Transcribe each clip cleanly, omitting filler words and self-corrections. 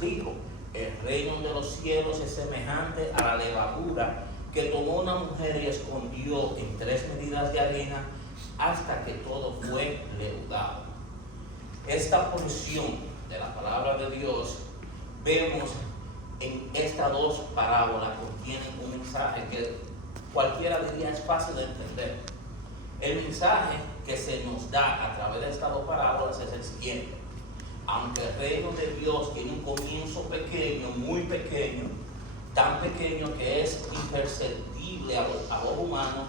Dijo, el reino de los cielos es semejante a la levadura que tomó una mujer y escondió en 3 medidas de harina hasta que todo fue leudado. Esta porción de la palabra de Dios vemos en estas dos parábolas contienen un mensaje que cualquiera diría es fácil de entender. El mensaje que se nos da a través de estas dos parábolas es el siguiente: aunque el reino de Dios tiene un comienzo pequeño, muy pequeño, tan pequeño que es imperceptible a los humanos,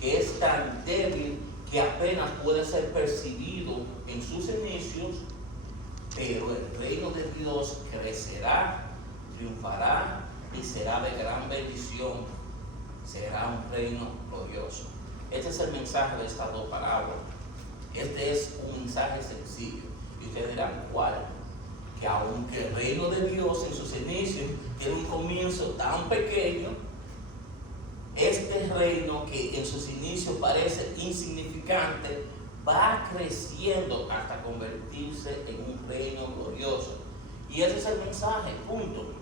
que es tan débil que apenas puede ser percibido en sus inicios, pero el reino de Dios crecerá, triunfará y será de gran bendición. Será un reino glorioso. Este es el mensaje de estas dos parábolas. Este es un mensaje sencillo. Y ustedes dirán, ¿cuál? Que aunque el reino de Dios en sus inicios tiene un comienzo tan pequeño, este reino que en sus inicios parece insignificante, va creciendo hasta convertirse en un reino glorioso. Y ese es el mensaje, punto.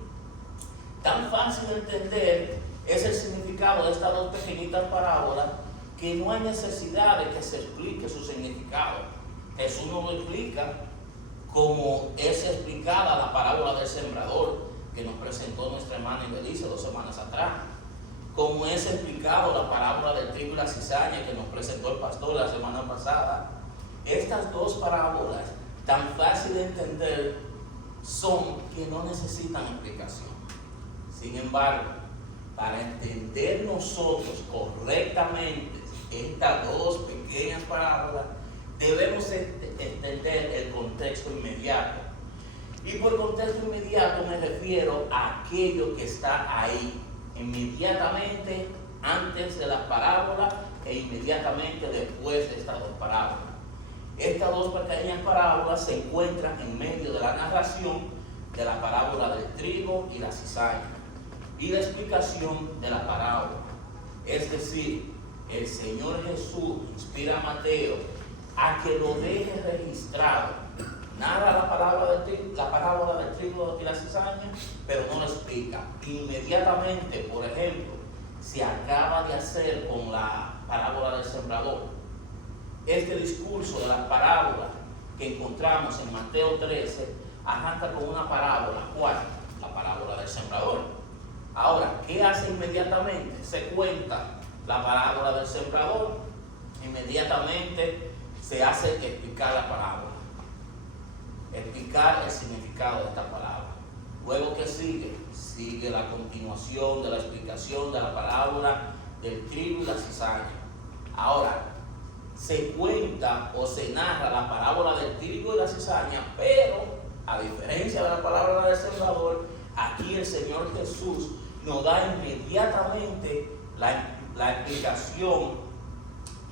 Tan fácil de entender es el significado de estas dos pequeñitas parábolas que no hay necesidad de que se explique su significado. Jesús nos lo explica como es explicada la parábola del sembrador que nos presentó nuestra hermana Ibelice 2 semanas atrás, como es explicado la parábola del trigo y la cizaña que nos presentó el pastor la semana pasada. Estas dos parábolas tan fácil de entender son que no necesitan explicación. Sin embargo, para entender nosotros correctamente estas dos pequeñas parábolas, debemos entender el contexto inmediato. Y por contexto inmediato me refiero a aquello que está ahí, inmediatamente antes de las parábolas e inmediatamente después de estas dos parábolas. Estas dos pequeñas parábolas se encuentran en medio de la narración de la parábola del trigo y la cizaña y la explicación de la parábola. Es decir, el Señor Jesús inspira a Mateo a que lo deje registrado. Narra la parábola del trigo y la cizaña, pero no lo explica. Inmediatamente, por ejemplo, se acaba de hacer con la parábola del sembrador. Este discurso de las parábolas que encontramos en Mateo 13 arranca con una parábola. ¿Cuál? La parábola del sembrador. Ahora, ¿qué hace inmediatamente? Se cuenta la parábola del sembrador, inmediatamente se hace explicar la parábola, explicar el significado de esta parábola. Luego, ¿qué sigue? Sigue la continuación de la explicación de la parábola del trigo y la cizaña. Ahora, se cuenta o se narra la parábola del trigo y la cizaña, pero a diferencia de la parábola del sembrador, aquí el Señor Jesús nos da inmediatamente la explicación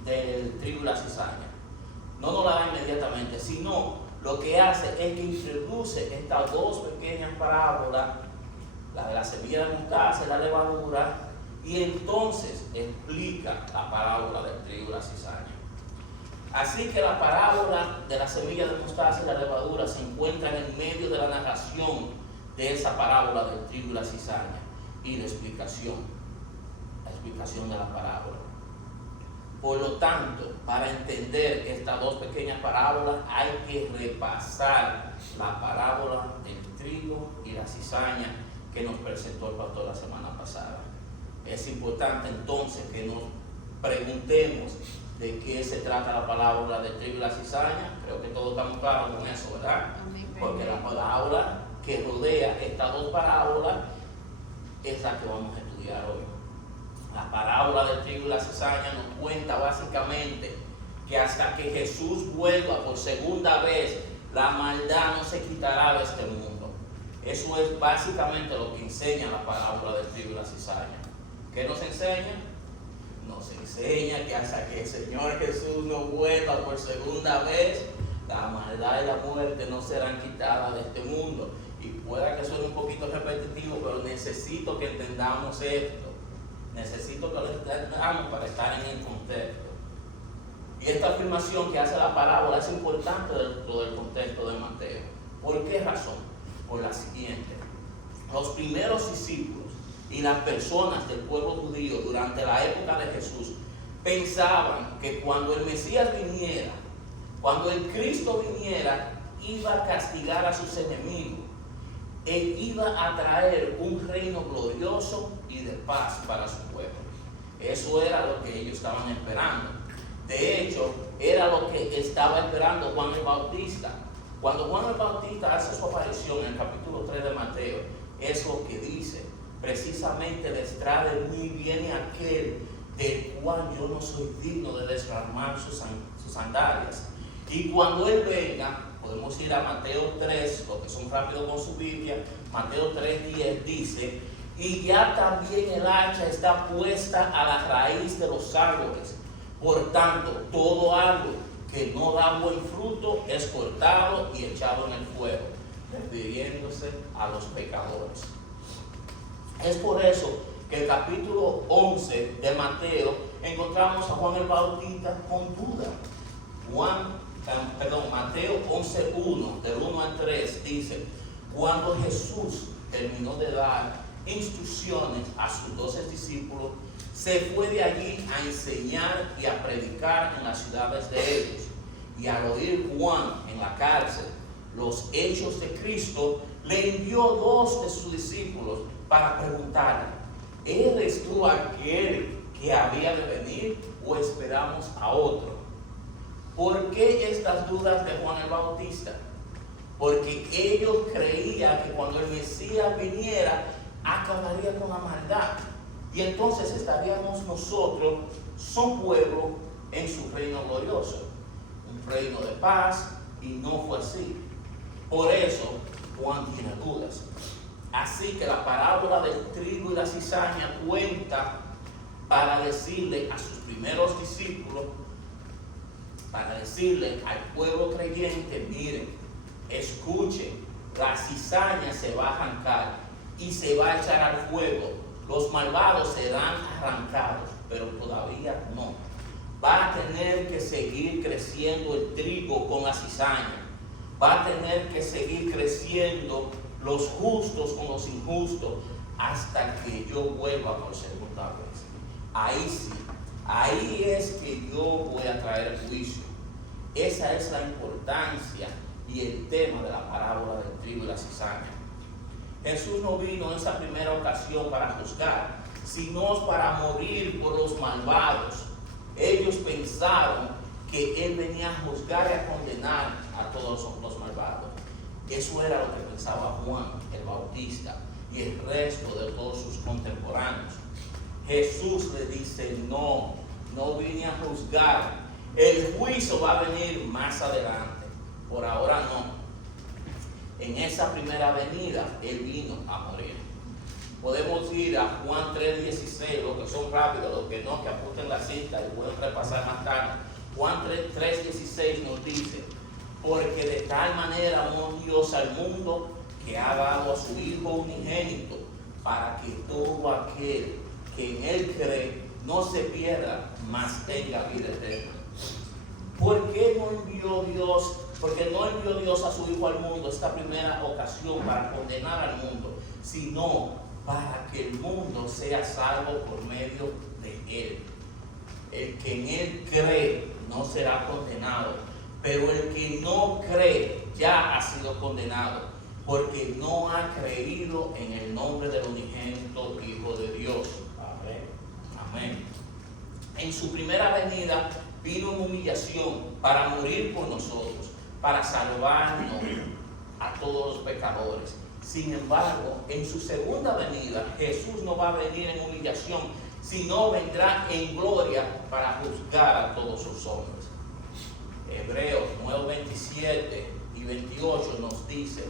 del trigo y la cizaña. No nos la da inmediatamente, sino lo que hace es que introduce estas dos pequeñas parábolas, la de la semilla de mostaza y la levadura, y entonces explica la parábola del trigo y la cizaña. Así que la parábola de la semilla de mostaza y la levadura se encuentran en medio de la narración de esa parábola del trigo y la cizaña y la explicación de la parábola. Por lo tanto, para entender estas dos pequeñas parábolas hay que repasar la parábola del trigo y la cizaña que nos presentó el pastor la semana pasada. Es importante entonces que nos preguntemos de qué se trata la parábola del trigo y la cizaña. Creo que todos estamos claros con eso, ¿verdad? Porque la parábola que rodea estas dos parábolas es la que vamos a estudiar hoy. La parábola del trigo y la cizaña nos cuenta básicamente que hasta que Jesús vuelva por segunda vez, la maldad no se quitará de este mundo. Eso es básicamente lo que enseña la parábola del trigo y la cizaña. ¿Qué nos enseña? Nos enseña que hasta que el Señor Jesús no vuelva por segunda vez, la maldad y la muerte no serán quitadas de este mundo. Y pueda que suene un poquito repetitivo, pero necesito que entendamos esto. Necesito que lo entendamos para estar en el contexto. Y esta afirmación que hace la parábola es importante dentro del contexto de Mateo. ¿Por qué razón? por la siguiente. Los primeros discípulos y las personas del pueblo judío durante la época de Jesús pensaban que cuando el Mesías viniera, cuando el Cristo viniera, iba a castigar a sus enemigos. Él iba a traer un reino glorioso y de paz para su pueblo. Eso era lo que ellos estaban esperando. De hecho, era lo que estaba esperando Juan el Bautista. Cuando Juan el Bautista hace su aparición en el capítulo 3 de Mateo, es lo que dice. Precisamente detrás de mí viene aquel del cual yo no soy digno de desarmar sus sandalias. Y cuando Él venga, podemos ir a Mateo 3, los que son rápidos con su Biblia. Mateo 3:10 dice: y ya también el hacha está puesta a la raíz de los árboles. Por tanto, todo árbol que no da buen fruto es cortado y echado en el fuego, refiriéndose a los pecadores. Es por eso que el capítulo 11 de Mateo encontramos a Juan el Bautista con duda. Mateo 11:1, del 1 al 3, dice: cuando Jesús terminó de dar instrucciones a sus 12 discípulos, se fue de allí a enseñar y a predicar en las ciudades de ellos. Y al oír Juan en la cárcel los hechos de Cristo, le envió 2 de sus discípulos para preguntarle: ¿eres tú aquel que había de venir o esperamos a otro? ¿Por qué estas dudas de Juan el Bautista? Porque ellos creían que cuando el Mesías viniera, acabaría con la maldad. Y entonces estaríamos nosotros, su pueblo, en su reino glorioso. Un reino de paz, y no fue así. Por eso, Juan tiene dudas. Así que la parábola del trigo y la cizaña cuenta para decirle a sus primeros discípulos, para decirle al pueblo creyente: miren, escuchen, la cizaña se va a arrancar y se va a echar al fuego. Los malvados serán arrancados, pero todavía no. Va a tener que seguir creciendo el trigo con la cizaña. Va a tener que seguir creciendo los justos con los injustos hasta que yo vuelva por segunda vez. Ahí sí, ahí es que yo voy a traer el juicio. Esa es la importancia y el tema de la parábola del trigo y la cizaña. Jesús no vino en esa primera ocasión para juzgar, sino para morir por los malvados. Ellos pensaron que Él venía a juzgar y a condenar a todos los malvados. Eso era lo que pensaba Juan el Bautista y el resto de todos sus contemporáneos. Jesús le dice: no vine a juzgar. El juicio va a venir más adelante. Por ahora no. En esa primera venida, Él vino a morir. Podemos ir a Juan 3:16, los que son rápidos, los que no, que apunten la cita y pueden repasar más tarde. Juan 3:16 nos dice: porque de tal manera amó Dios al mundo, que ha dado a su Hijo unigénito, para que todo aquel que en Él cree no se pierda, mas tenga vida eterna. ¿Por qué no envió Dios? Porque no envió Dios a su Hijo al mundo esta primera ocasión para condenar al mundo, sino para que el mundo sea salvo por medio de Él. El que en Él cree no será condenado, pero el que no cree ya ha sido condenado, porque no ha creído en el nombre del unigénito Hijo de Dios. Amén. Amén. En su primera venida vino en humillación para morir por nosotros, para salvarnos a todos los pecadores. Sin embargo, en su segunda venida, Jesús no va a venir en humillación, sino vendrá en gloria para juzgar a todos sus hombres. Hebreos 9:27 y 28 nos dice: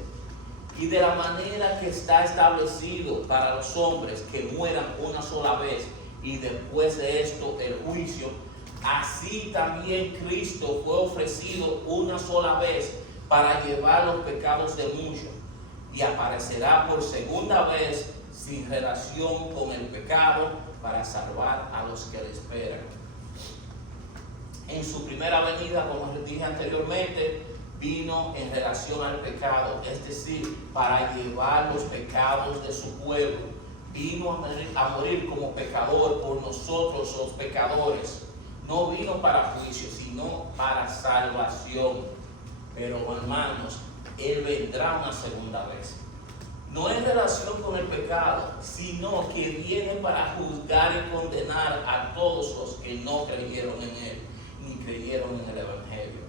y de la manera que está establecido para los hombres que mueran una sola vez y después de esto el juicio, así también Cristo fue ofrecido una sola vez para llevar los pecados de muchos, y aparecerá por segunda vez sin relación con el pecado para salvar a los que le esperan. En su primera venida, como les dije anteriormente, vino en relación al pecado, es decir, para llevar los pecados de su pueblo. Vino a morir como pecador por nosotros los pecadores. No vino para juicio, sino para salvación. Pero hermanos, Él vendrá una segunda vez. No en relación con el pecado, sino que viene para juzgar y condenar a todos los que no creyeron en Él, ni creyeron en el Evangelio.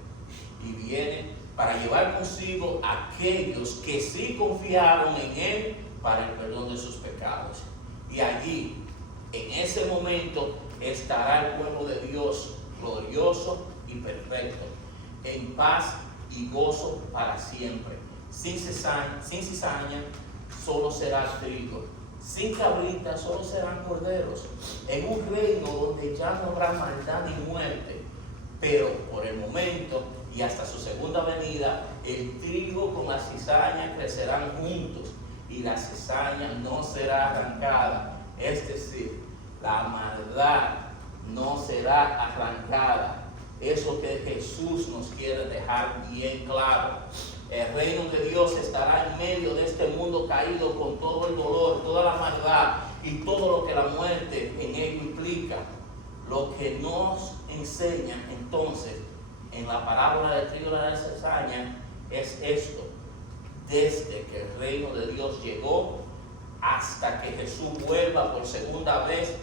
Y viene para llevar consigo a aquellos que sí confiaron en Él para el perdón de sus pecados. Y allí, en ese momento, estará el pueblo de Dios glorioso y perfecto, en paz y gozo para siempre. Sin cizaña, solo será trigo. Sin cabritas, solo serán corderos. En un reino donde ya no habrá maldad ni muerte. Pero por el momento y hasta su segunda venida, el trigo con la cizaña crecerán juntos y la cizaña no será arrancada. Es decir, la maldad no será arrancada. Eso que Jesús nos quiere dejar bien claro. El reino de Dios estará en medio de este mundo caído con todo el dolor, toda la maldad y todo lo que la muerte en ello implica. Lo que nos enseña entonces en la parábola del trigo y la cizaña es esto. Desde que el reino de Dios llegó hasta que Jesús vuelva por segunda vez,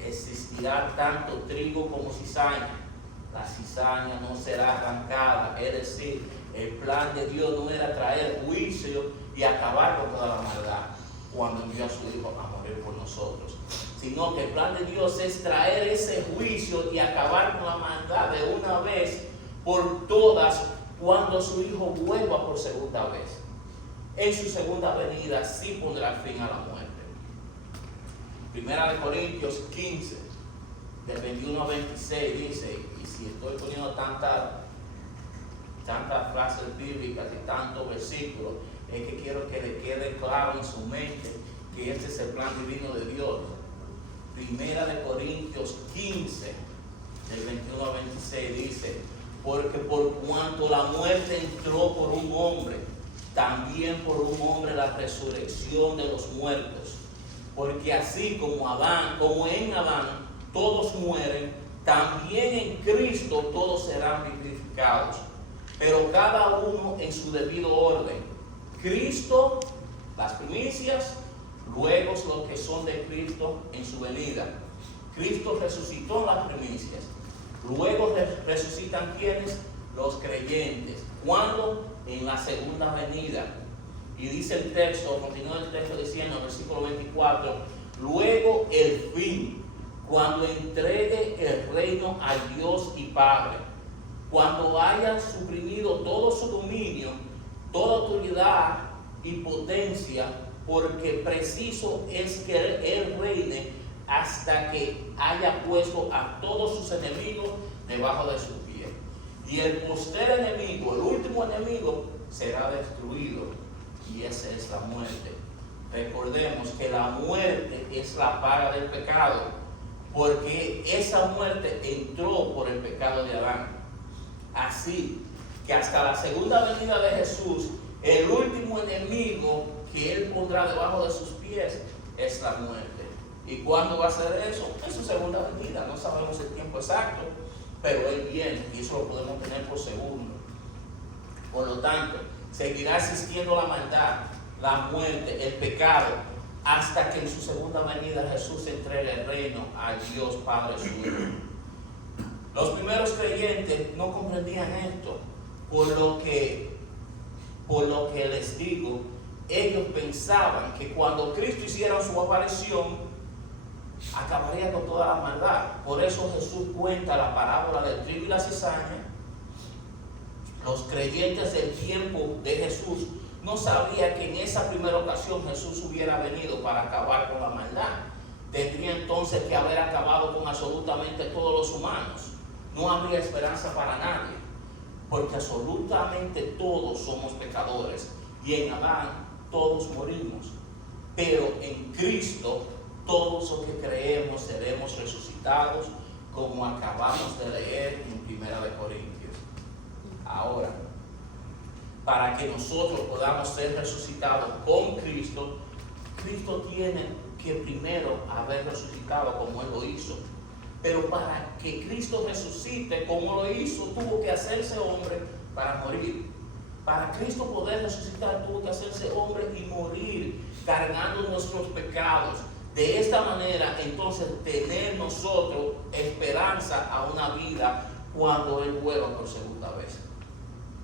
existirá tanto trigo como cizaña. La cizaña no será arrancada, es decir, el plan de Dios no era traer juicio y acabar con toda la maldad cuando envió a su Hijo a morir por nosotros, sino que el plan de Dios es traer ese juicio y acabar con la maldad de una vez por todas cuando su Hijo vuelva por segunda vez. En su segunda venida sí pondrá fin a la muerte. Primera de Corintios 15, del 21 a 26 dice, y si estoy poniendo tantas frases bíblicas y tantos versículos, es que quiero que le quede claro en su mente que este es el plan divino de Dios. Primera de Corintios 15, del 21 a 26 dice, porque por cuanto la muerte entró por un hombre, también por un hombre la resurrección de los muertos. Porque así como en Adán todos mueren, también en Cristo todos serán vivificados. Pero cada uno en su debido orden. Cristo, las primicias, luego los que son de Cristo en su venida. Cristo resucitó en las primicias. Luego resucitan ¿quiénes? Los creyentes. ¿Cuándo? En la segunda venida. Y dice el texto, continúa el texto diciendo en el versículo 24, luego el fin, cuando entregue el reino al Dios y Padre, cuando haya suprimido todo su dominio, toda autoridad y potencia, porque preciso es que Él reine hasta que haya puesto a todos sus enemigos debajo de sus pies. Y el postrer enemigo, el último enemigo, será destruido, y esa es la muerte. Recordemos que la muerte es la paga del pecado, porque esa muerte entró por el pecado de Adán. Así que hasta la segunda venida de Jesús, el último enemigo que Él pondrá debajo de sus pies es la muerte. ¿Y cuándo va a ser eso? En su segunda venida. No sabemos el tiempo exacto, pero Él viene y eso lo podemos tener por seguro. Por lo tanto, seguirá existiendo la maldad, la muerte, el pecado, hasta que en su segunda venida Jesús entregue el reino a Dios Padre suyo. Los primeros creyentes no comprendían esto, por lo que les digo, ellos pensaban que cuando Cristo hiciera su aparición, acabaría con toda la maldad. Por eso Jesús cuenta la parábola del trigo y la cizaña. Los creyentes del tiempo de Jesús no sabían que en esa primera ocasión Jesús hubiera venido para acabar con la maldad. Tendría entonces que haber acabado con absolutamente todos los humanos. No habría esperanza para nadie, porque absolutamente todos somos pecadores y en Adán todos morimos. Pero en Cristo todos los que creemos seremos resucitados, como acabamos de leer en 1 Corintios. Ahora, para que nosotros podamos ser resucitados con Cristo, Cristo tiene que primero haber resucitado como Él lo hizo. Pero para que Cristo resucite como lo hizo, tuvo que hacerse hombre para morir. Para Cristo poder resucitar, tuvo que hacerse hombre y morir, cargando nuestros pecados. De esta manera, entonces, tener nosotros esperanza a una vida cuando Él vuelva por segunda vez.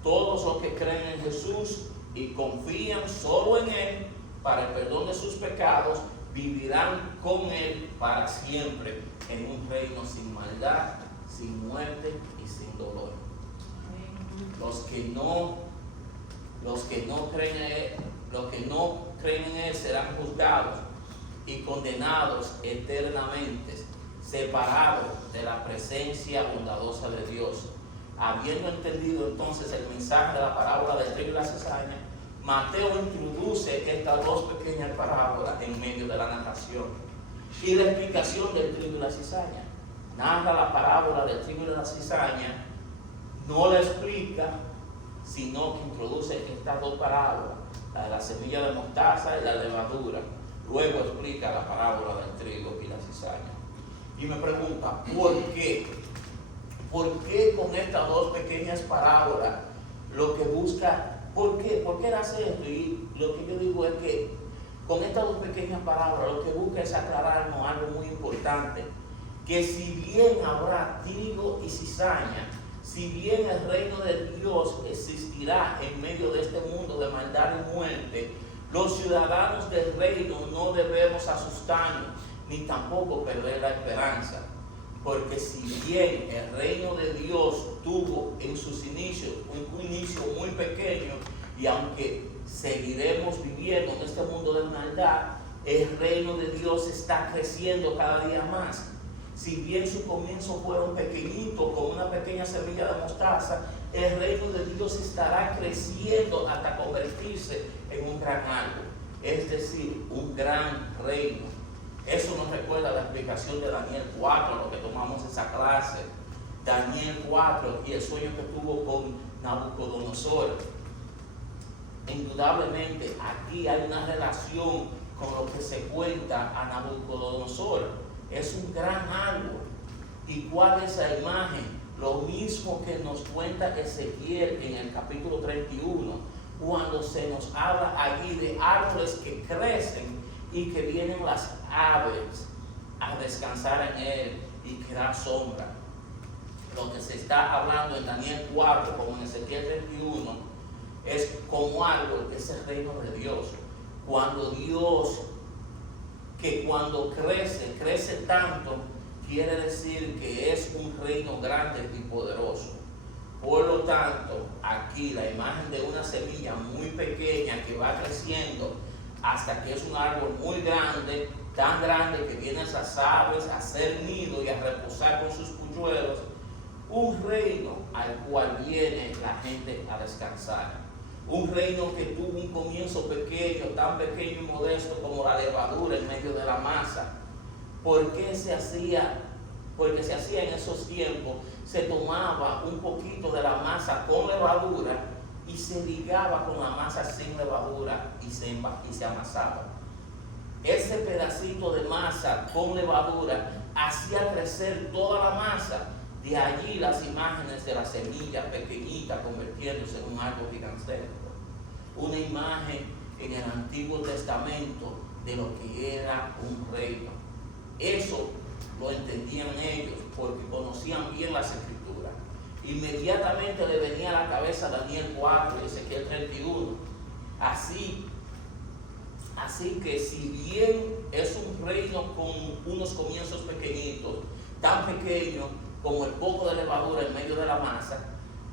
Todos los que creen en Jesús y confían solo en Él para el perdón de sus pecados, vivirán con Él para siempre en un reino sin maldad, sin muerte y sin dolor. Los que no creen en Él serán juzgados y condenados eternamente, separados de la presencia bondadosa de Dios. Habiendo entendido entonces el mensaje de la parábola del trigo y la cizaña, Mateo introduce estas dos pequeñas parábolas en medio de la narración y la explicación del trigo y la cizaña. Narra la parábola del trigo y la cizaña, no la explica, sino que introduce estas dos parábolas, la de la semilla de mostaza y la levadura. Luego explica la parábola del trigo y la cizaña. Y me pregunta, ¿por qué? ¿Por qué con estas dos pequeñas parábolas lo que busca? ¿Por qué él hace esto? Y lo que yo digo es que con estas dos pequeñas parábolas lo que busca es aclararnos algo muy importante. Que si bien habrá trigo y cizaña, si bien el reino de Dios existirá en medio de este mundo de maldad y muerte, los ciudadanos del reino no debemos asustarnos ni tampoco perder la esperanza. Porque si bien el reino de Dios tuvo en sus inicios un inicio muy pequeño, y aunque seguiremos viviendo en este mundo de maldad, el reino de Dios está creciendo cada día más. Si bien sus comienzos fueron pequeñitos, como una pequeña semilla de mostaza, el reino de Dios estará creciendo hasta convertirse en un gran árbol, es decir, un gran reino. Eso nos recuerda la explicación de Daniel 4, lo que tomamos esa clase. Daniel 4 y el sueño que tuvo con Nabucodonosor. Indudablemente aquí hay una relación con lo que se cuenta a Nabucodonosor. Es un gran árbol. ¿Y cuál es la imagen? Lo mismo que nos cuenta Ezequiel en el capítulo 31, cuando se nos habla allí de árboles que crecen y que vienen las aves a descansar en él y que da sombra. Lo que se está hablando en Daniel 4 como en Ezequiel 31 es como árbol, es el reino de Dios. Cuando Dios, que cuando crece tanto, quiere decir que es un reino grande y poderoso. Por lo tanto, aquí la imagen de una semilla muy pequeña que va creciendo hasta que es un árbol muy grande, tan grande que vienen esas aves a hacer nido y a reposar con sus polluelos, un reino al cual viene la gente a descansar. Un reino que tuvo un comienzo pequeño, tan pequeño y modesto como la levadura en medio de la masa. ¿Por qué se hacía? Porque se hacía en esos tiempos, se tomaba un poquito de la masa con levadura y se ligaba con la masa sin levadura y se amasaba. Ese pedacito de masa con levadura hacía crecer toda la masa. De allí las imágenes de la semilla pequeñita convirtiéndose en un árbol gigantesco. Una imagen en el Antiguo Testamento de lo que era un reino. Eso lo entendían ellos porque conocían bien las Escrituras. Inmediatamente le venía a la cabeza Daniel 4 y Ezequiel 31. Así que si bien es un reino con unos comienzos pequeñitos, tan pequeños como el poco de levadura en medio de la masa,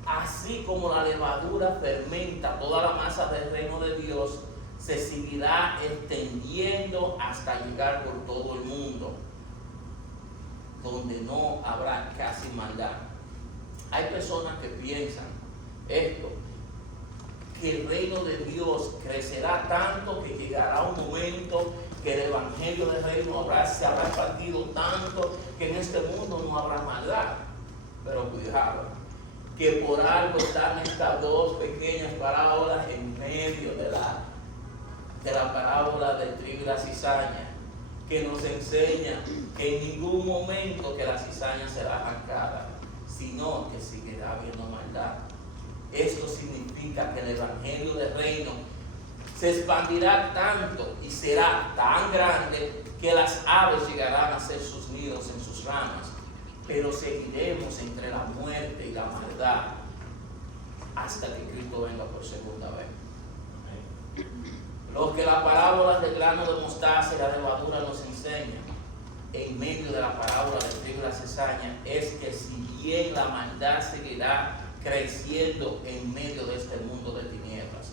así como la levadura fermenta toda la masa del reino de Dios, se seguirá extendiendo hasta llegar por todo el mundo, donde no habrá casi maldad. Hay personas que piensan esto, que el reino de Dios crecerá tanto que llegará un momento que el evangelio del reino se habrá expandido tanto que en este mundo no habrá maldad. Pero cuidado, que por algo están estas dos pequeñas parábolas en medio de la parábola del trigo y la cizaña, que nos enseña que en ningún momento que la cizaña será arrancada, sino que seguirá habiendo maldad. Esto significa que el evangelio del reino se expandirá tanto y será tan grande que las aves llegarán a hacer sus nidos en sus ramas, pero seguiremos entre la muerte y la maldad hasta que Cristo venga por segunda vez. Lo que la parábola del grano de mostaza y la levadura nos enseña en medio de la parábola del trigo y la cizaña es que si bien la maldad seguirá creciendo en medio de este mundo de tinieblas,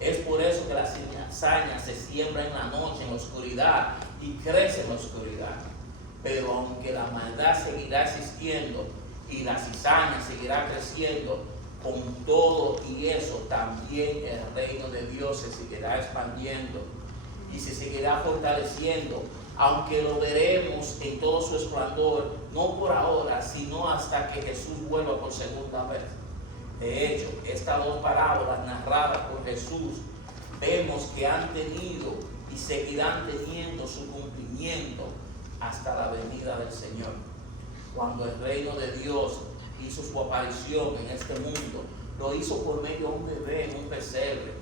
es por eso que la cizaña se siembra en la noche, en la oscuridad, y crece en la oscuridad. Pero aunque la maldad seguirá existiendo y la cizaña seguirá creciendo, con todo y eso también el reino de Dios se seguirá expandiendo y se seguirá fortaleciendo, aunque lo veremos en todo su esplendor, no por ahora, sino hasta que Jesús vuelva por segunda vez. De hecho, estas dos parábolas narradas por Jesús vemos que han tenido y seguirán teniendo su cumplimiento hasta la venida del Señor. Cuando el reino de Dios hizo su aparición en este mundo, lo hizo por medio de un bebé en un pesebre.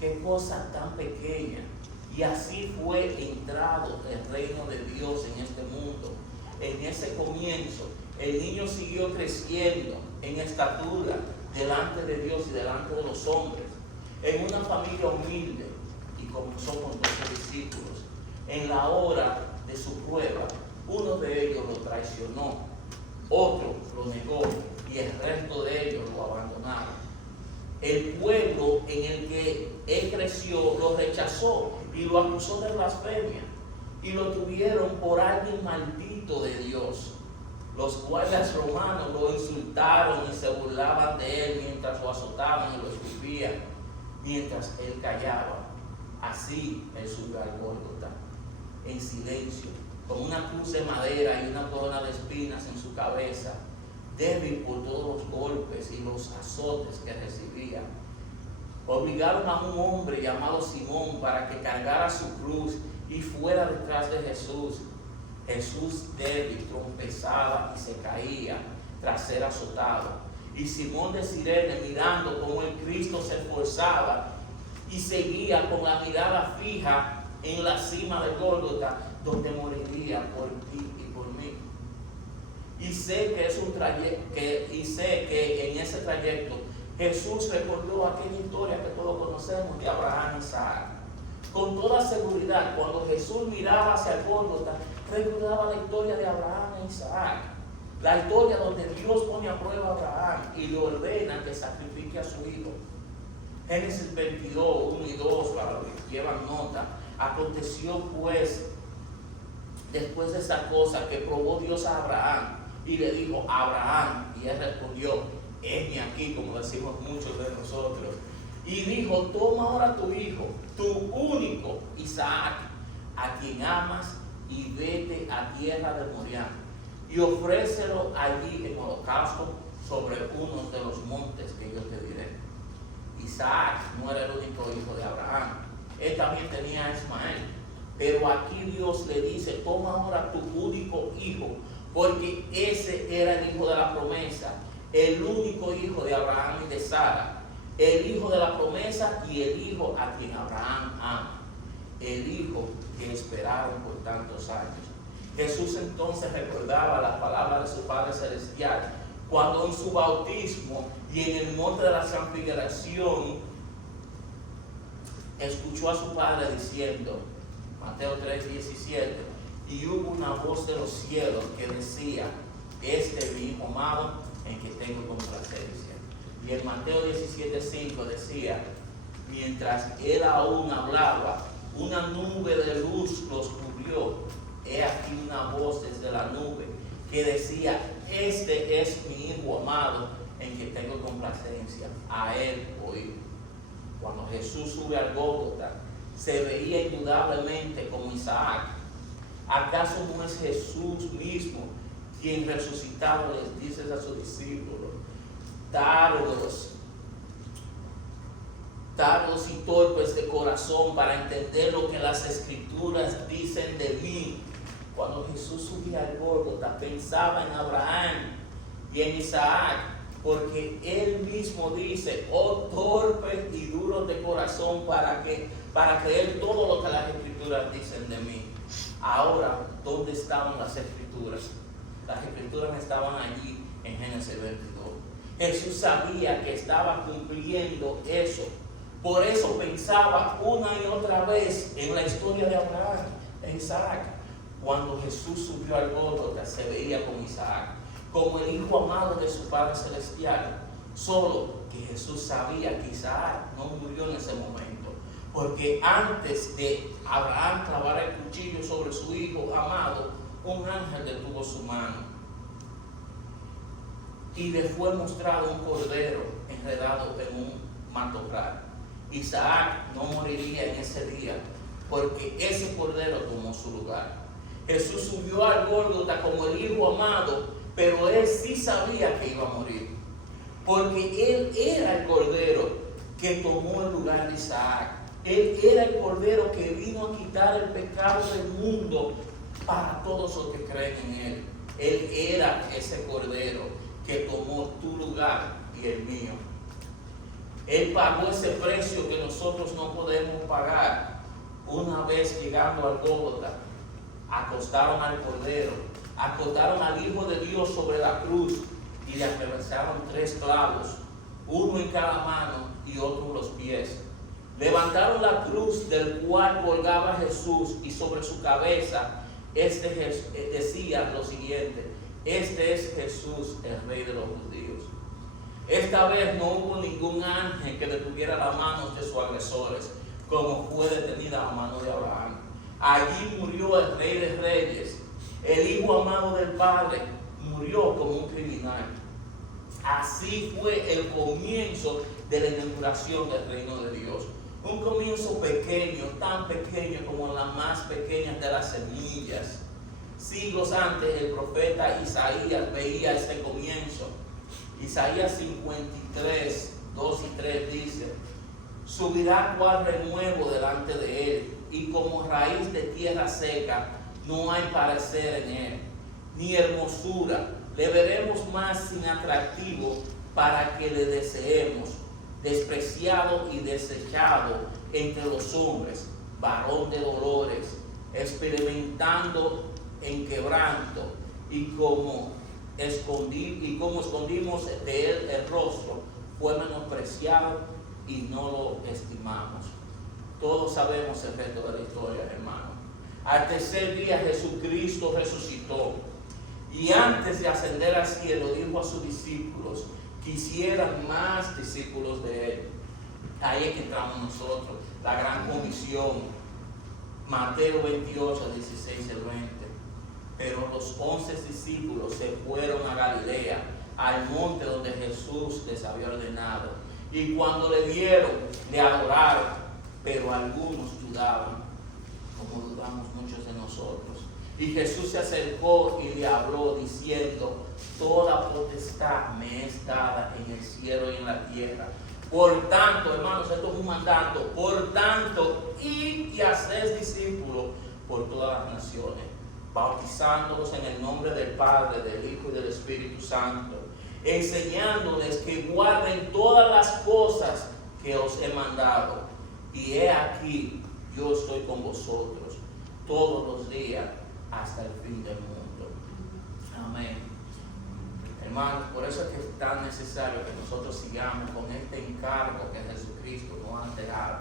Qué cosa tan pequeña. Y así fue entrado el reino de Dios en este mundo. En ese comienzo, el niño siguió creciendo en estatura delante de Dios y delante de los hombres, en una familia humilde, y comenzó con 12 discípulos. En la hora de su prueba, uno de ellos lo traicionó, otro lo negó y el resto de ellos lo abandonaron. El pueblo en el que él creció lo rechazó y lo acusó de blasfemia y lo tuvieron por alguien maldito de Dios. Los guardias romanos lo insultaron y se burlaban de él mientras lo azotaban y lo escupían, mientras él callaba. Así él subió al Gólgota, en silencio, con una cruz de madera y una corona de espinas en su cabeza, débil por todos los golpes y los azotes que recibía. Obligaron a un hombre llamado Simón para que cargara su cruz y fuera detrás de Jesús. Jesús débil tropezaba y se caía tras ser azotado. Y Simón de Cirene, mirando cómo el Cristo se esforzaba y seguía con la mirada fija en la cima del Gólgota, donde moriría por ti y por mí. Y sé que es un trayecto, y sé que en ese trayecto Jesús recordó aquella historia que todos conocemos de Abraham y Isaac. Con toda seguridad, cuando Jesús miraba hacia el Gólgota, recordaba la historia de Abraham e Isaac. La historia donde Dios pone a prueba a Abraham y le ordena que sacrifique a su hijo. Génesis 22, 1 y 2, para los que llevan nota. Aconteció pues, después de esa cosa, que probó Dios a Abraham y le dijo: Abraham, y él respondió: heme aquí, como decimos muchos de nosotros. Y dijo: toma ahora tu hijo, tu único Isaac, a quien amas, y vete a tierra de Moriah, y ofrécelo allí en holocausto sobre uno de los montes que yo te diré. Isaac no era el único hijo de Abraham, él también tenía a Ismael. Pero aquí Dios le dice: toma ahora tu único hijo, porque ese era el hijo de la promesa, el único hijo de Abraham y de Sara, el hijo de la promesa y el hijo a quien Abraham ama, el hijo que esperaron por tantos años. Jesús entonces recordaba las palabras de su Padre Celestial cuando en su bautismo y en el monte de la transfiguración escuchó a su Padre diciendo, Mateo 3:17, y hubo una voz de los cielos que decía: este es mi hijo amado en que tengo complacencia. Y en Mateo 17:5 decía: mientras él aún hablaba, una nube de luz los cubrió. He aquí una voz desde la nube que decía: este es mi hijo amado en que tengo complacencia, a él oíd. Cuando Jesús sube al Gólgota, se veía indudablemente como Isaac. ¿Acaso no es Jesús mismo quien resucitado les dice a sus discípulos: tardos y torpes de corazón para entender lo que las Escrituras dicen de mí. Cuando Jesús subía al Gólgota, pensaba en Abraham y en Isaac, porque él mismo dice: oh torpes y duros de corazón, para creer todo lo que las Escrituras dicen de mí. Ahora, ¿dónde estaban las Escrituras? Las Escrituras estaban allí en Génesis 22. Jesús sabía que estaba cumpliendo eso. Por eso pensaba una y otra vez en la historia de Abraham e Isaac. Cuando Jesús subió al Gólgota, se veía con Isaac, como el hijo amado de su Padre Celestial. Solo que Jesús sabía que Isaac no murió en ese momento, porque antes de Abraham clavar el cuchillo sobre su hijo amado, un ángel detuvo su mano y le fue mostrado un cordero enredado en un matorral. Isaac no moriría en ese día, porque ese cordero tomó su lugar. Jesús subió al Gólgota como el hijo amado, pero él sí sabía que iba a morir, porque él era el cordero que tomó el lugar de Isaac. Él era el cordero que vino a quitar el pecado del mundo para todos los que creen en él. Él era ese cordero que tomó tu lugar y el mío. Él pagó ese precio que nosotros no podemos pagar. Una vez llegando al Gólgota, acostaron al cordero, acostaron al Hijo de Dios sobre la cruz y le atravesaron 3 clavos, uno en cada mano y otro en los pies. Levantaron la cruz del cual colgaba Jesús, y sobre su cabeza decía lo siguiente: este es Jesús, el Rey de los judíos. Esta vez no hubo ningún ángel que detuviera las manos de sus agresores, como fue detenida la mano de Abraham. Allí murió el Rey de Reyes, el Hijo amado del Padre, murió como un criminal. Así fue el comienzo de la inauguración del reino de Dios. Un comienzo pequeño, tan pequeño como las más pequeñas de las semillas. Siglos antes, el profeta Isaías veía este comienzo. Isaías 53, 2 y 3 dice: subirá cual renuevo delante de él, y como raíz de tierra seca, no hay parecer en él, ni hermosura. Le veremos más sin atractivo para que le deseemos, despreciado y desechado entre los hombres, varón de dolores, experimentando en quebranto, y como escondimos de él el rostro, fue menospreciado y no lo estimamos. Todos sabemos el resto de la historia, hermano. Al tercer día Jesucristo resucitó, y antes de ascender al cielo dijo a sus discípulos que hicieran más discípulos de él. Ahí es que entramos nosotros, la gran comisión. Mateo 28, 16 y 20. Pero los 11 discípulos se fueron a Galilea, al monte donde Jesús les había ordenado. Y cuando le vieron, le adoraron, pero algunos dudaban, como dudamos muchos de nosotros. Y Jesús se acercó y le habló diciendo: toda potestad me es dada en el cielo y en la tierra. Por tanto, hermanos, esto es un mandato. Por tanto, id y haced discípulos por todas las naciones, bautizándolos en el nombre del Padre, del Hijo y del Espíritu Santo, enseñándoles que guarden todas las cosas que os he mandado. Y he aquí, yo estoy con vosotros todos los días hasta el fin del mundo. Amén. Hermanos, por eso es que es tan necesario que nosotros sigamos con este encargo que Jesucristo nos ha entregado.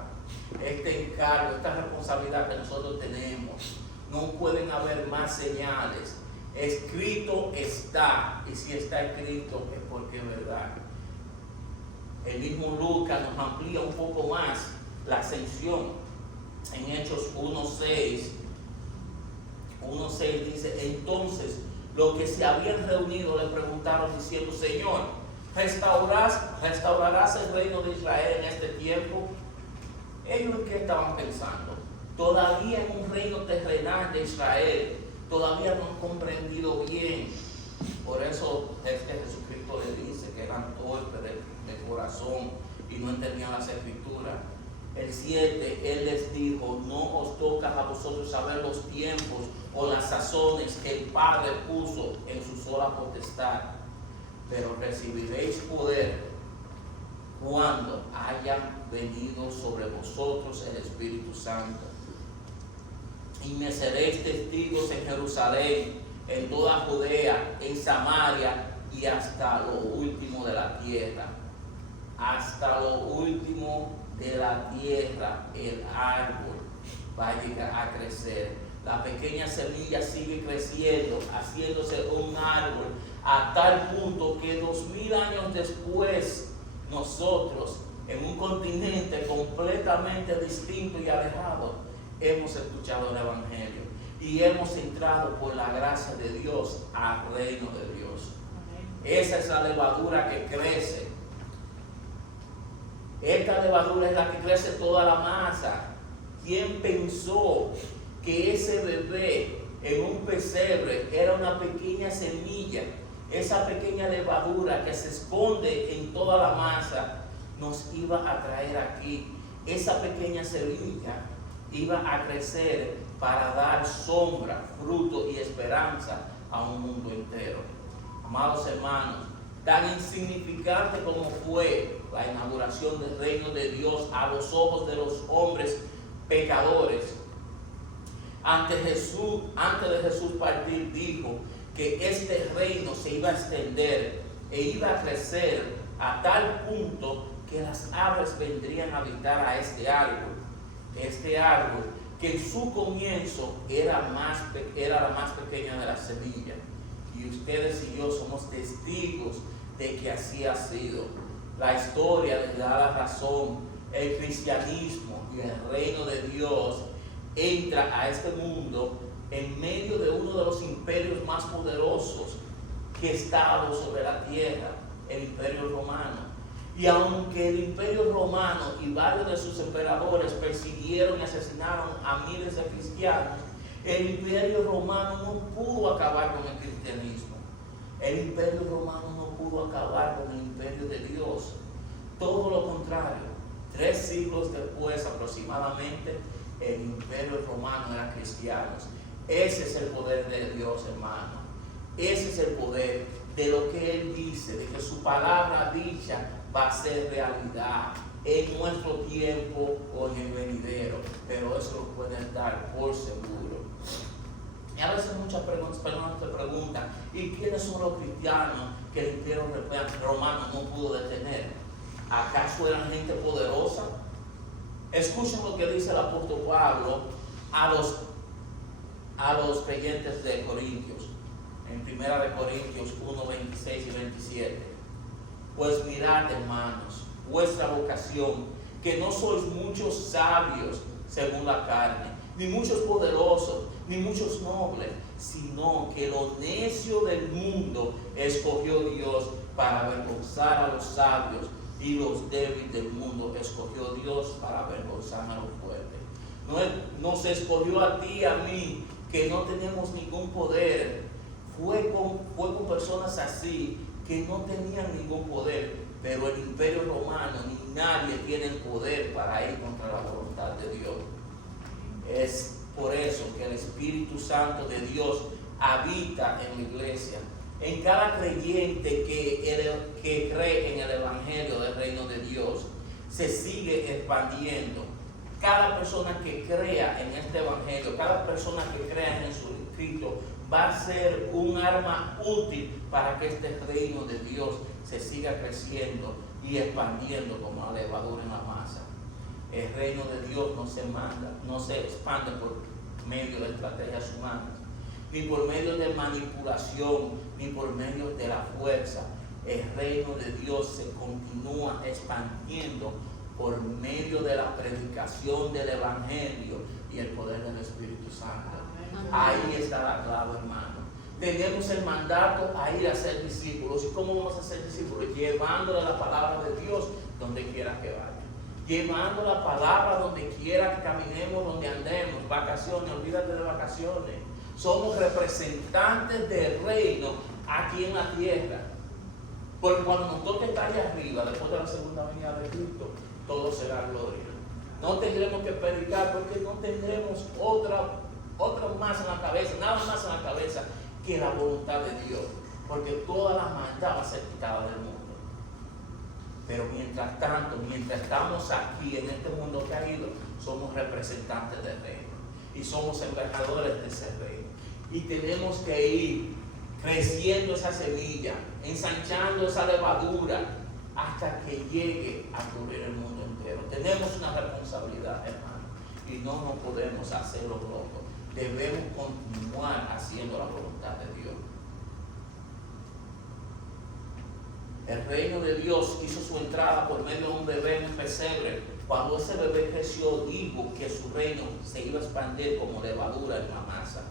Este encargo, esta responsabilidad que nosotros tenemos. No pueden haber más señales. Escrito está, y si está escrito es porque es verdad. El mismo Lucas nos amplía un poco más la ascensión. En Hechos 1:6 dice: entonces los que se habían reunido le preguntaron diciendo: Señor, ¿restaurarás el reino de Israel en este tiempo? ¿Ellos en qué estaban pensando? Todavía en un reino terrenal de Israel. Todavía no han comprendido bien Por eso es que Jesucristo le dice que eran torpes de corazón y no entendían las escrituras. El 7, Él les dijo: no os toca a vosotros saber los tiempos o las sazones que el Padre puso en su sola potestad, pero recibiréis poder cuando hayan venido sobre vosotros el Espíritu Santo. Y me seréis testigos en Jerusalén, en toda Judea, en Samaria y hasta lo último de la tierra. Hasta lo último de la tierra el árbol va a llegar a crecer. La pequeña semilla sigue creciendo, haciéndose un árbol, a tal punto que 2000 años después, nosotros, en un continente completamente distinto y alejado, hemos escuchado el Evangelio y hemos entrado por la gracia de Dios al reino de Dios. Esa es la levadura que crece. Esta levadura es la que crece toda la masa. ¿Quién pensó que ese bebé en un pesebre era una pequeña semilla? Esa pequeña levadura que se esconde en toda la masa nos iba a traer aquí. Esa pequeña semilla iba a crecer para dar sombra, fruto y esperanza a un mundo entero. Amados hermanos, tan insignificante como fue la inauguración del reino de Dios a los ojos de los hombres pecadores, antes de Jesús partir, dijo que este reino se iba a extender e iba a crecer a tal punto que las aves vendrían a habitar a este árbol que en su comienzo era la más pequeña de las semillas. Y ustedes y yo somos testigos de que así ha sido. La historia les da la razón. El cristianismo y el reino de Dios entra a este mundo en medio de uno de los imperios más poderosos que estaba sobre la tierra, el Imperio Romano. Y aunque el Imperio Romano y varios de sus emperadores persiguieron y asesinaron a miles de cristianos, el Imperio Romano no pudo acabar con el cristianismo. El Imperio Romano no pudo acabar con el Imperio de Dios. Todo lo contrario. 3 siglos después aproximadamente, el Imperio Romano era cristiano. Ese es el poder de Dios, hermano. Ese es el poder de lo que Él dice, de que su palabra dicha va a ser realidad en nuestro tiempo o en el venidero, pero eso lo pueden dar por seguro. Y a veces muchas personas te preguntan: ¿y quiénes son los cristianos que el Imperio Romano no pudo detener? ¿Acaso eran gente poderosa? Escuchen lo que dice el apóstol Pablo a los creyentes de Corintios, en 1 Corintios 1, 26 y 27. Pues mirad, hermanos, vuestra vocación, que no sois muchos sabios según la carne, ni muchos poderosos, ni muchos nobles, sino que lo necio del mundo escogió Dios para avergonzar a los sabios, y los débiles del mundo escogió Dios para avergonzar a los fuertes. Nos escogió a ti y a mí, que no tenemos ningún poder. Fue con personas así que no tenían ningún poder, pero el Imperio Romano ni nadie tiene el poder para ir contra la voluntad de Dios. Es por eso que el Espíritu Santo de Dios habita en la iglesia, en cada creyente que cree en el Evangelio del reino de Dios. Se sigue expandiendo. Cada persona que crea en este Evangelio, cada persona que crea en Jesucristo, va a ser un arma útil para que este reino de Dios se siga creciendo y expandiendo como la levadura en la masa. El reino de Dios no se expande por medio de estrategias humanas, ni por medio de manipulación, ni por medio de la fuerza. El reino de Dios se continúa expandiendo por medio de la predicación del Evangelio y el poder del Espíritu Santo. Ahí está la clave, hermano. Tenemos el mandato a ir a ser discípulos. ¿Y cómo vamos a ser discípulos? Llevándole la palabra de Dios donde quiera que vaya. Llevando la palabra donde quiera que caminemos, donde andemos. Vacaciones, olvídate de vacaciones. Somos representantes del reino aquí en la tierra. Porque cuando nos toque estar allá arriba, después de la segunda venida de Cristo, todo será gloria. No tendremos que predicar porque no tendremos otra más en la cabeza, nada más en la cabeza que la voluntad de Dios. Porque toda la maldad va a ser quitada del mundo. Pero mientras tanto, mientras estamos aquí en este mundo caído, somos representantes del reino. Y somos embajadores de ese reino. Y tenemos que ir creciendo esa semilla, ensanchando esa levadura, hasta que llegue a cubrir el mundo entero. Tenemos una responsabilidad, hermano, y no nos podemos hacerlo locos. Debemos continuar haciendo la voluntad de Dios. El reino de Dios hizo su entrada por medio de un bebé en un pesebre. Cuando ese bebé creció, dijo que su reino se iba a expandir como levadura en la masa,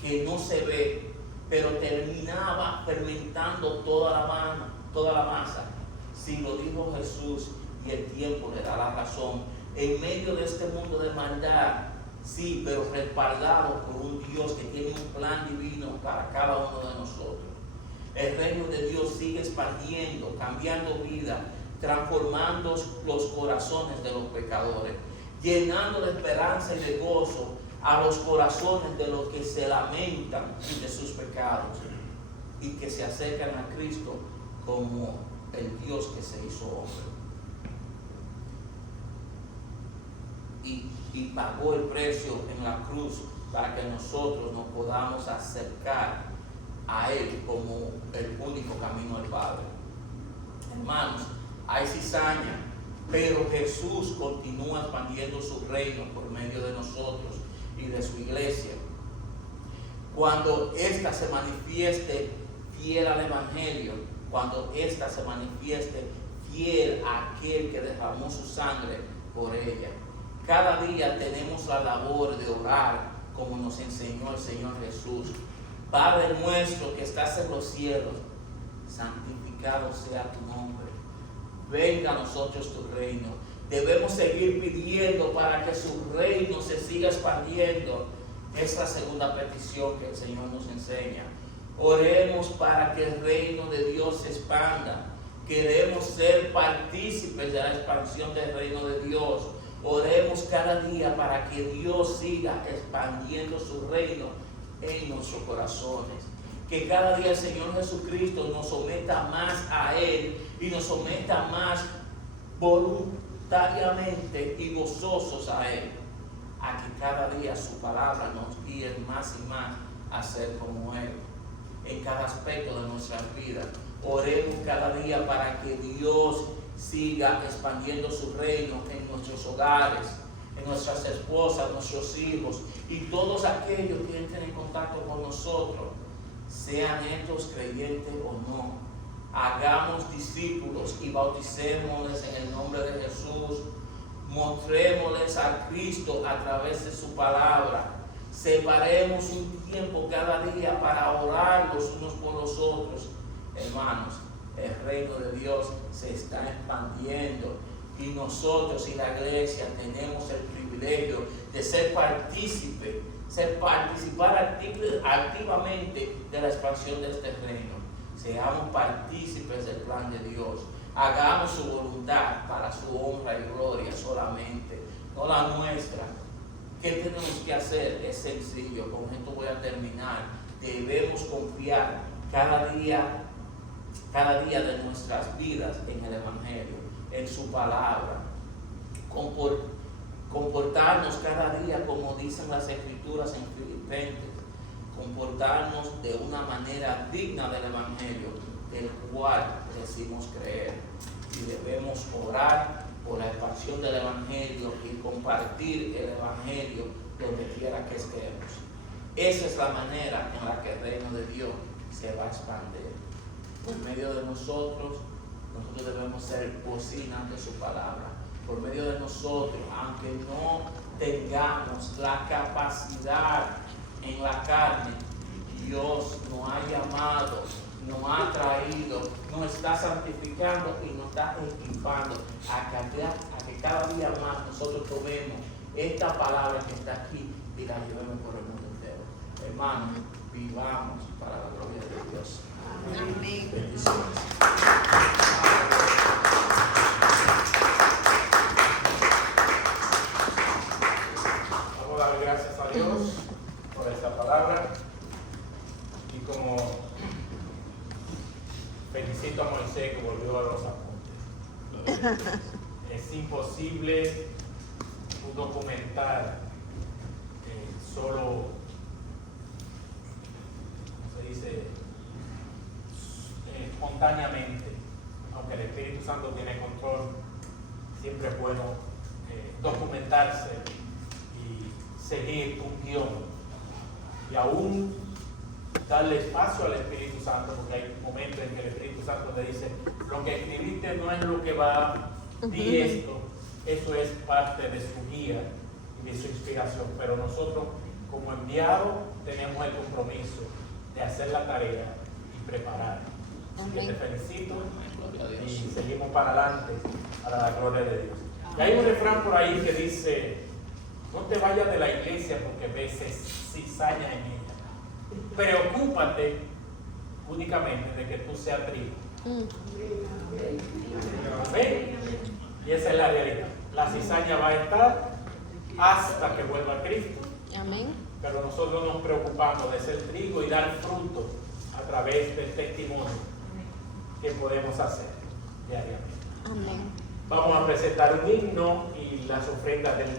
que no se ve, pero terminaba fermentando toda la masa. Si lo dijo Jesús y el tiempo le da la razón, en medio de este mundo de maldad, sí, pero respaldado por un Dios que tiene un plan divino para cada uno de nosotros. El reino de Dios sigue expandiendo, cambiando vida, transformando los corazones de los pecadores, llenando de esperanza y de gozo a los corazones de los que se lamentan de sus pecados y que se acercan a Cristo como el Dios que se hizo hombre. Y pagó el precio en la cruz para que nosotros nos podamos acercar a Él como el único camino al Padre. Hermanos, hay cizaña, pero Jesús continúa expandiendo su reino por medio de nosotros y de su iglesia. Cuando ésta se manifieste fiel al Evangelio, cuando ésta se manifieste fiel a aquel que derramó su sangre por ella. Cada día tenemos la labor de orar como nos enseñó el Señor Jesús. Padre nuestro que estás en los cielos, santificado sea tu nombre. Venga a nosotros tu reino. Debemos seguir pidiendo para que su reino se siga expandiendo. Es la segunda petición que el Señor nos enseña. Oremos para que el reino de Dios se expanda. Queremos ser partícipes de la expansión del reino de Dios. Oremos cada día para que Dios siga expandiendo su reino en nuestros corazones. Que cada día el Señor Jesucristo nos someta más a Él y nos someta más voluntariamente y gozosos a Él. A que cada día su palabra nos guíe más y más a ser como Él. En cada aspecto de nuestras vidas. Oremos cada día para que Dios siga expandiendo su reino en nuestros hogares, en nuestras esposas, nuestros hijos y todos aquellos que entren en contacto con nosotros, sean estos creyentes o no. Hagamos discípulos y bauticémosles en el nombre de Jesús. Mostrémosles a Cristo a través de su palabra. Separemos un tiempo cada día para orar los unos por los otros. Hermanos, el reino de Dios se está expandiendo y nosotros y la iglesia tenemos el privilegio de ser partícipes, participar activamente de la expansión de este reino. Seamos partícipes del plan de Dios. Hagamos su voluntad para su honra y gloria solamente, no la nuestra. ¿Qué tenemos que hacer? Es sencillo, con esto voy a terminar. Debemos confiar cada día de nuestras vidas en el Evangelio, en su palabra. Comportarnos cada día como dicen las Escrituras en Filipenses. Comportarnos de una manera digna del Evangelio, del cual decimos creer. Y debemos orar por la expansión del Evangelio y compartir el Evangelio donde quiera que estemos. Esa es la manera en la que el reino de Dios se va a expandir. Por medio de nosotros debemos ser bocinas de su palabra. Por medio de nosotros, aunque no tengamos la capacidad en la carne, Dios nos ha llamado, nos ha traído, nos está santificando y nos está equipando a que cada día más nosotros tomemos esta palabra que está aquí y la llevemos por el mundo entero. Hermanos, vivamos para la gloria de Dios. Amén. Bendiciones. Vamos a dar gracias a Dios por esta palabra. Y como felicito a Moisés que volvió a los apuntes. Es imposible documentar solo, ¿cómo se dice? Espontáneamente, aunque el Espíritu Santo tiene control, siempre es bueno documentarse y seguir un guión y aún darle espacio al Espíritu Santo, porque hay momentos en que el Espíritu Santo te dice: lo que escribiste no es lo que va, di esto. Eso es parte de su guía y de su inspiración, pero nosotros como enviados tenemos el compromiso de hacer la tarea y preparar. Así que te felicito y seguimos para adelante para la gloria de Dios. Y hay un refrán por ahí que dice: no te vayas de la iglesia porque ves cizaña en ella. Preocúpate únicamente de que tú seas trigo. ¿Ven? Y esa es la realidad. La cizaña va a estar hasta que vuelva Cristo. Amén. Pero nosotros nos preocupamos de ser trigo y dar fruto a través del testimonio que podemos hacer diariamente. Amén. Vamos a presentar un himno y las ofrendas del